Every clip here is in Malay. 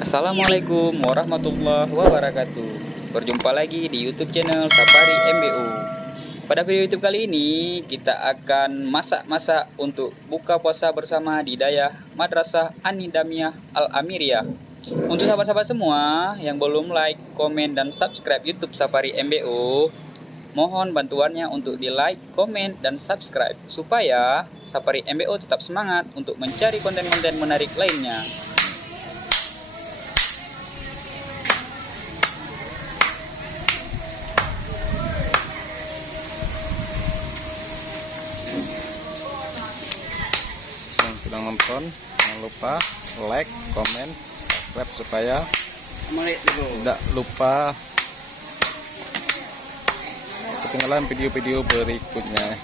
Assalamualaikum warahmatullahi wabarakatuh. Berjumpa lagi di YouTube channel Safari MBO. Pada video YouTube kali ini kita akan masak-masak untuk buka puasa bersama di Dayah Madrasah An-Nidamiyah Al-Amiriyah. Untuk sahabat-sahabat semua yang belum like, komen, dan subscribe YouTube Safari MBO, mohon bantuannya untuk di like, komen, dan subscribe supaya Safari MBO tetap semangat untuk mencari konten-konten menarik lainnya. Sedang nonton, jangan lupa like, komen, subscribe supaya tidak lupa ketinggalan video-video berikutnya.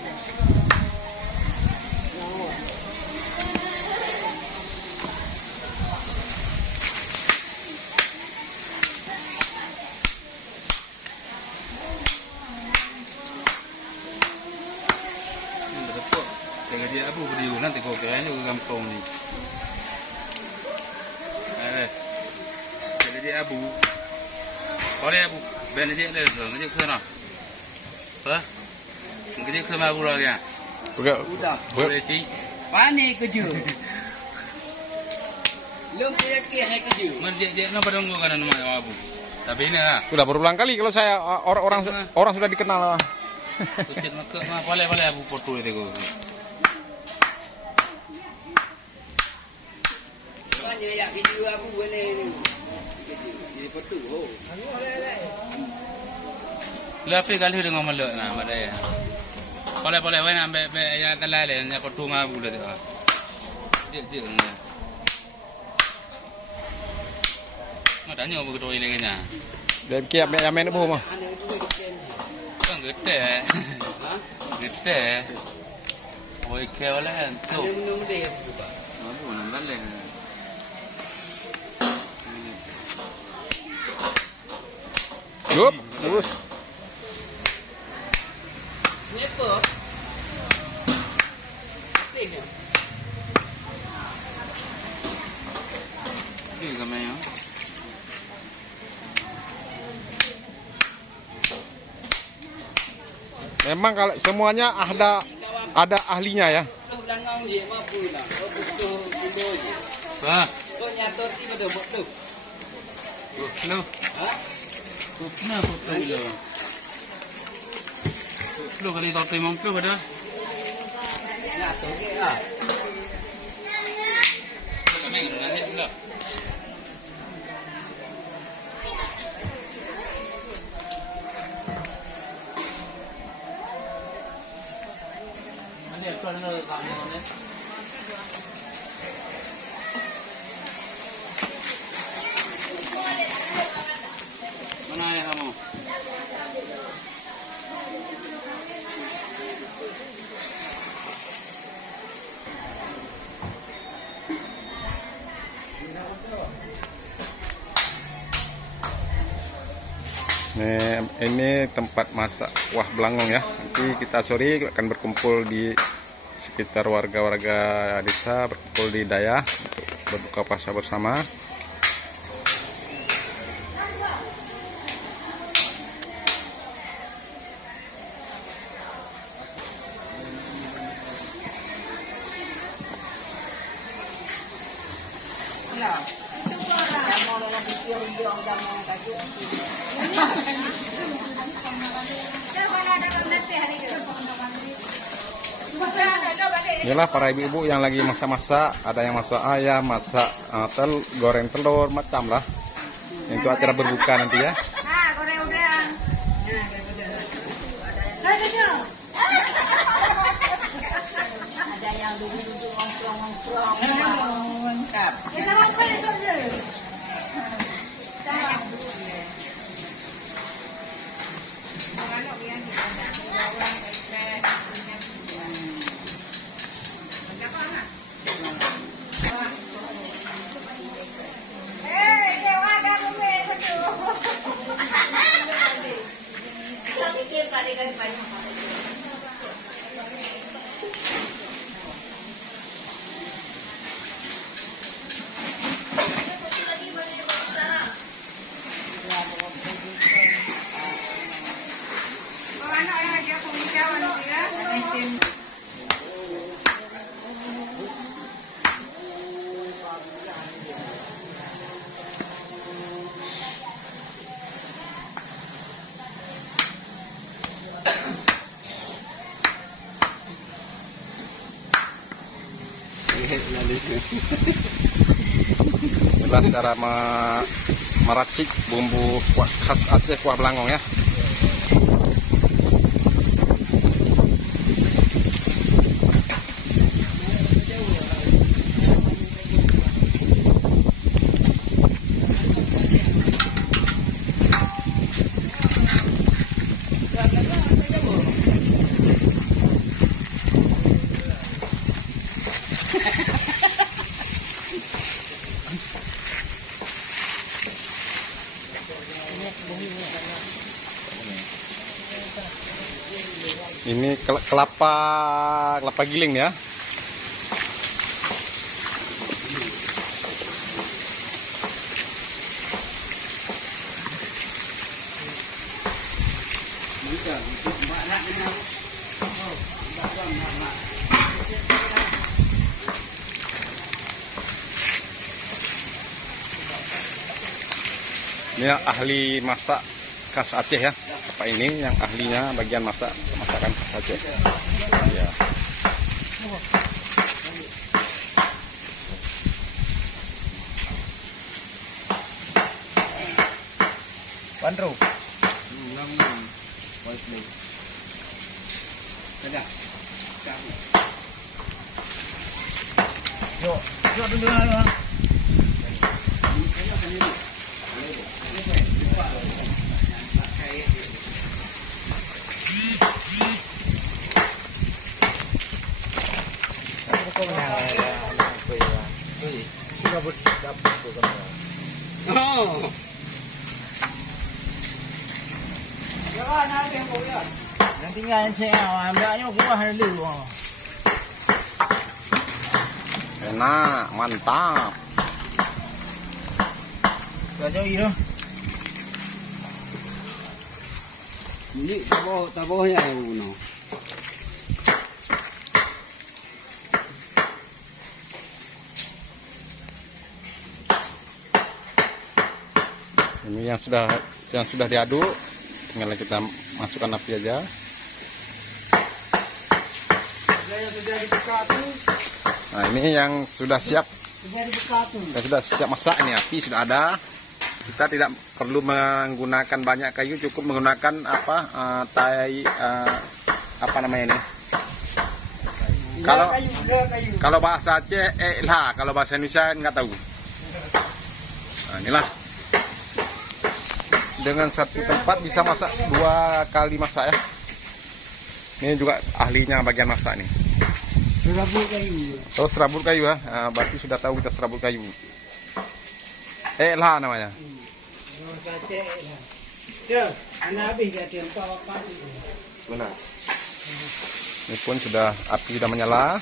Jadi abu video nanti kau kayaknya gampang nih. Jadi abu. Kalau abu, benar dia ada tu, kerja ke mana? Apa? Kerja ke mana pula dia? Udah. Boleh cik. Panik kerja. Lumpuh yakin hai kerja. Merjek nak pada ngau kan nama abu. Tapi ini lah. Sudah berulang kali kalau saya orang sudah dikenal. Kucing mak boleh abu portu itu kau. Banyak ya video aku boleh ni. Jadi betul. Oh. Lepas kali dengan malak na, madai. Boleh boleh, wena ambil yang telai le, yang portu ngah boleh tu. Jek ni. Madanya abu ketoi lagi nya. Dia kiap yang main apa mah? Kan gede. Gede. Oh ikan boleh tu. Minum dia juga. Abu nampak le. Yup, terus. Sniper. Ni. Ini kami ya. Memang kalau semuanya ada ahlinya ya. Belakang je mampu lah. Kau betul kilo je. Bah, Kau nyator si pada buat tu. kilo. Ha? Kenapa kau kilo? Kilo kali tak terima kilo pada. Nyator ke ah. Kami nanti pula. Nanti aku ada kamu ni. Mana ayah kamu? Ini tempat masak kuah belangong ya. Nanti kita sore akan berkumpul di sekitar warga-warga desa, berkumpul di Dayah untuk berbuka puasa bersama. Inilah para ibu-ibu yang lagi masak-masak, ada yang masak ayam, masak goreng telur, macam lah. Untuk acara berbuka nanti ya. Goreng udang. Ada yang duduk Lengkap. Inilah cara meracik bumbu kuah khas Aceh, kuah belangong ya. Ini kelapa giling ya. Ini ahli masak khas Aceh ya. Bapak ini yang ahlinya bagian masakan khas Aceh. Ya. Bandro. Yuk dulu lah. Oh. Nanti nggak cek ambilnya kuah dulu. Enak, mantap. Jauh itu. Ini tabohnya ya Uno. Ini yang sudah diaduk, tinggal kita masukkan api aja. Nah, ini yang sudah siap. Yang sudah siap masak, ini api sudah ada. Kita tidak perlu menggunakan banyak kayu, cukup menggunakan apa namanya ini? Kalau bahasa Aceh lah, kalau bahasa Indonesia nggak tahu. Nah, inilah. Dengan satu tempat bisa masak 2 kali masak ya. Ini juga ahlinya bagian masak nih. Serabut kayu. Oh, serabut kayu ya. Nah, berarti sudah tahu kita serabut kayu. Lah namanya. Benar. Ini pun sudah api sudah menyala.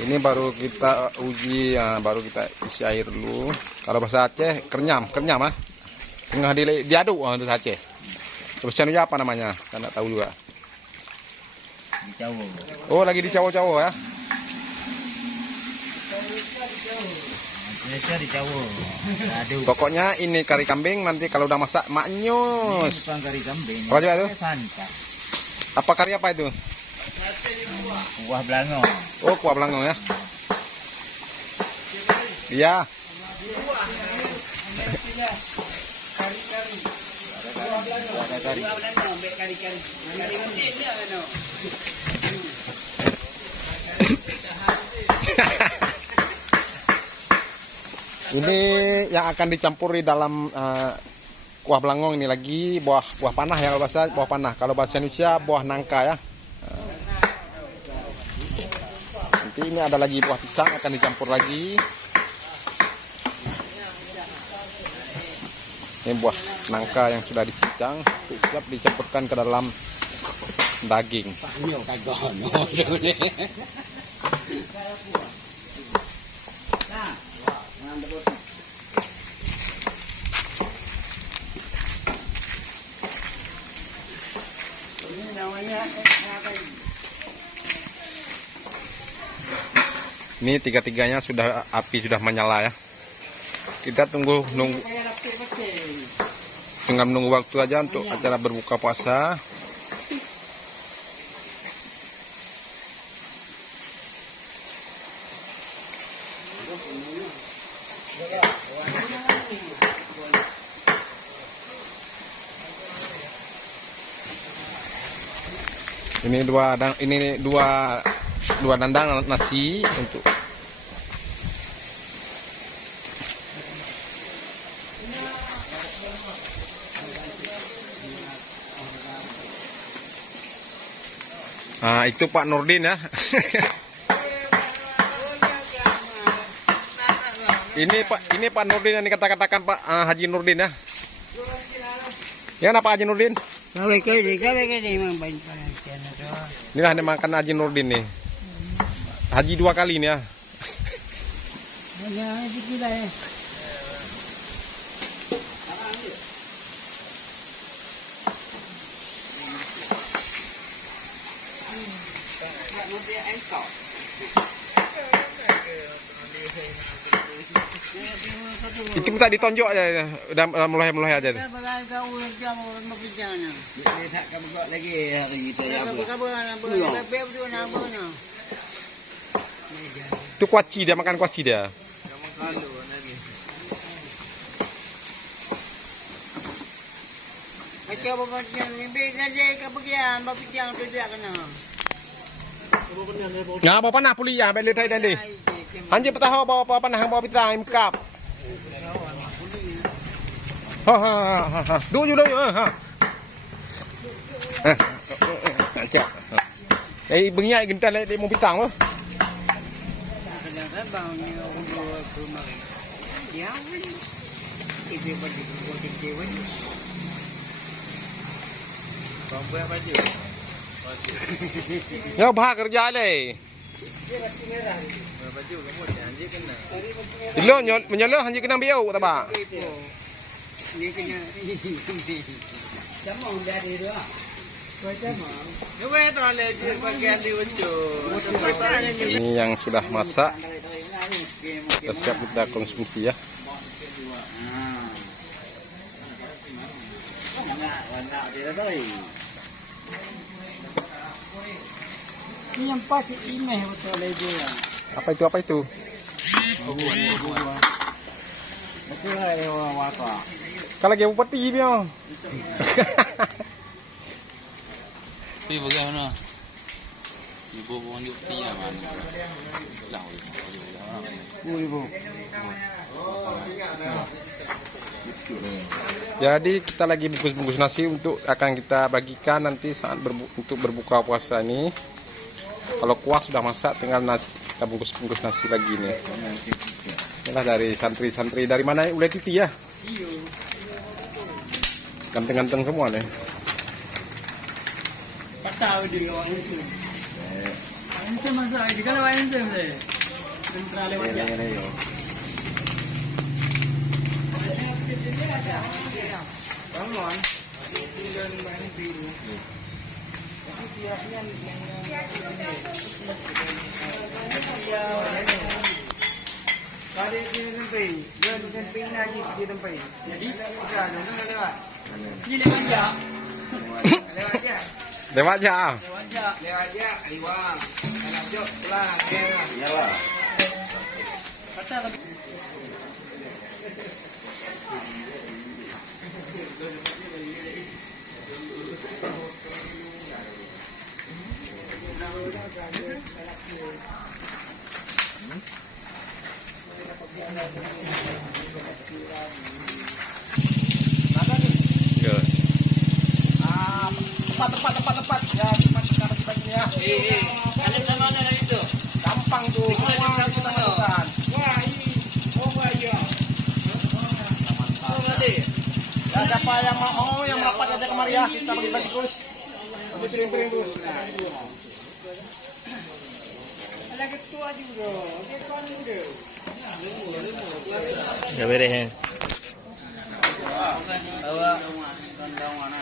Ini baru kita uji, baru kita isi air dulu. Kalau bahasa Aceh kenyam ah. Tengah diaduk untuk Aceh. Terus channelnya apa namanya? Saya nggak tahu juga. Oh, lagi di cawo-cawo ya? Pokoknya ini kari kambing, nanti kalau udah masak maknyus. Bukan kari kambing. Apa juga itu? Santan. Apa kari apa itu? Kuah belangong. Oh, kuah belangong ya? Iya. Ini yang akan dicampur di dalam kuah belangong ini lagi buah panah ya, kalau bahasa buah panah. Kalau bahasa Indonesia buah nangka ya. Nanti ini ada lagi buah pisang akan dicampur lagi. Ini buah nangka yang sudah dicincang, siap dicampurkan ke dalam daging. Ini namanya apa ini? Ini tiga-tiganya sudah api sudah menyala ya. Kita tunggu tinggal menunggu waktu aja untuk acara berbuka puasa. Ini dua dandang nasi untuk itu Pak Nurdin ya. Ini Pak Nurdin yang dikatakan Pak Haji Nurdin ya. Ya kenapa Haji Nurdin? Inilah yang makan Haji Nurdin nih. Haji 2 kali nih ya. Itu tak ditonjok aja, udah mulai aja. Dia tak kabur lagi hari kita ya. Itu kuaci dia, makan kuaci dia. Macam apa ni beza je kebagian berpijang tu dia kena. Ngah bawa panah puli ya, beli thai dan di. Hanji petaho bawa panah bawa pitang imkap. Ha. Dulu ha. Aja. Bengi gentan le mau pitang loh. Kadang-kadang bang ni orang kemarin. Ya, ibu bagi buat kecewa. Bambu apa je? Ya bah kerja le. Baju kamu janji kena. Dilo menyelo hanji kena biau tak ba. Ni kena. Jamong dari dua. Ini yang sudah masak, sudah siap kita konsumsi ya. Ini yang pasti imeh betul lagi ya. Apa itu? Betul lah orang waka. Kalau lagi bupati dia. Tapi bagaimana? Ibu bukan bukti ya mana? Ibu. Jadi kita lagi bungkus-bungkus nasi untuk akan kita bagikan nanti saat untuk berbuka puasa ini. Kalau kuah sudah masak, tinggal nasi kita bungkus-bungkus nasi lagi nih. Inilah dari santri-santri dari mana? Udah Titi ya? Ganteng-ganteng semua nih. Tahu di orang itu. Ini masa di kalau orang itu deh. Tentara lewat ya. Bangun. Tinggal main biru. Tapi siapnya kali ini tempat, dia tempat lagi di tempat. Jadi, jangan lewat. Ini lewat aja. Lewat aja. Lewat aja. Lewat aja, liwang. Lanjut pulang. Lewat. Kata lagi. Ada nih. Yo. Tepat. Ya, cepat kita bagi-bagi ya. Kalian sama ada itu. Gampang tuh. Semua kita masukkan. Wah, ini. Oh, iya. Oh, tadi. Ya, siapa yang mau yang merapat aja kemari ya. Kita bagi-bagi terus. Piring-piring terus. Ada ketua juga. Dia kawan muda. Ya beres ya.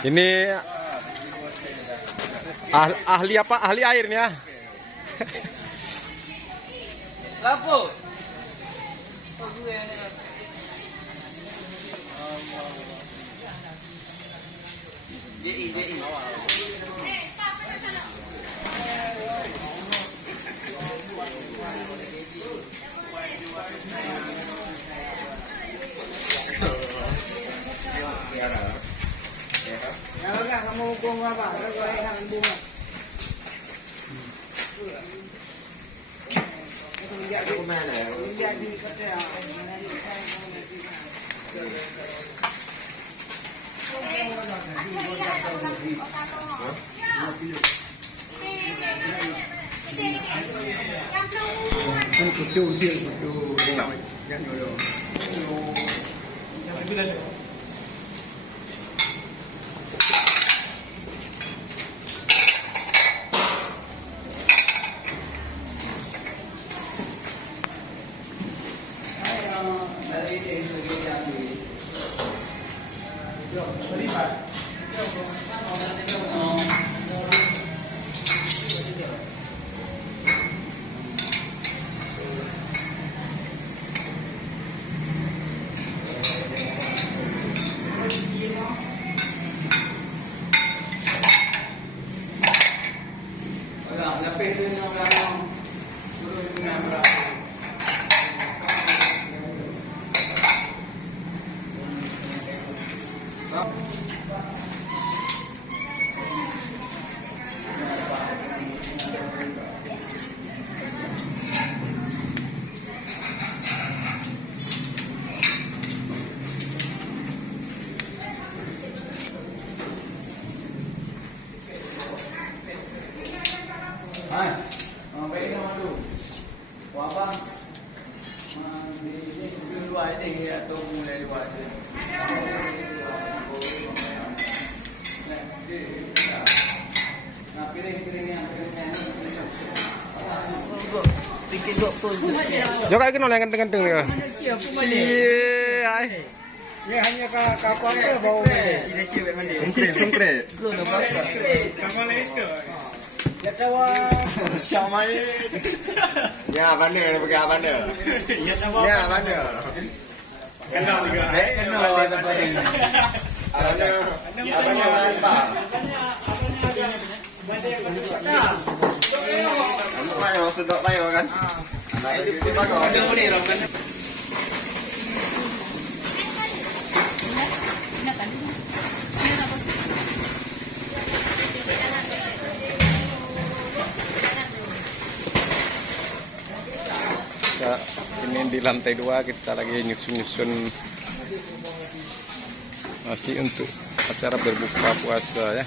Ini ahli apa? Ahli airnya. Lapo. Ya enggak kamu bunga apa? Gorengan bunga. Menjadi kerja. Hai, ngapain kamu tuh? Wabang, ini dua ini atau mulai dua ini? Nah, piring-piring yang bikin gopul. Jo kayak gini yang ganteng-ganteng ya. Ai. Ini hanya kapal ke bau ini. Sungkret. Kapal itu. Ya tawa. Sama ini. Ya, mana pakai apa nih? Ya tawa. Ya, mana? Kenal juga. Kenal tempat ini. Abangnya apa? Mayo, sedok mayo kan? Itu bagus. Ya, ini di lantai 2 kita lagi nyusun-nyusun masih untuk acara berbuka puasa ya.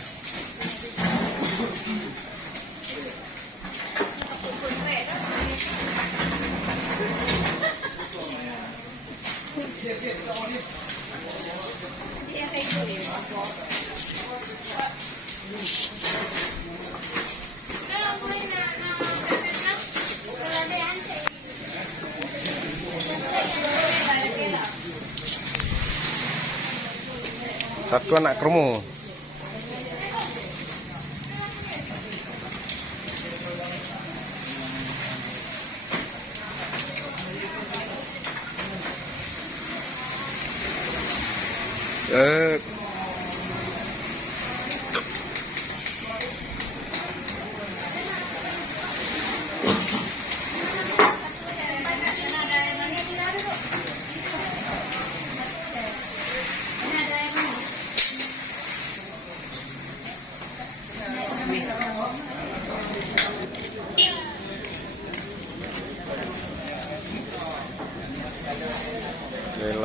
Satu anak kerumuh.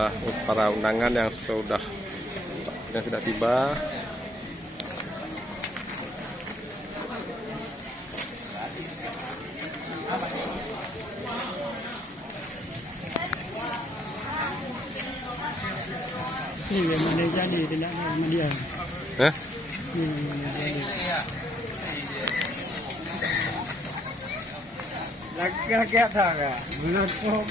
adalah para undangan yang sudah tiba. Ini yang mana jadi tidak sama dia. Hah? Ini yang mana jadi. Laki-laki apa kah? Bulan pokok.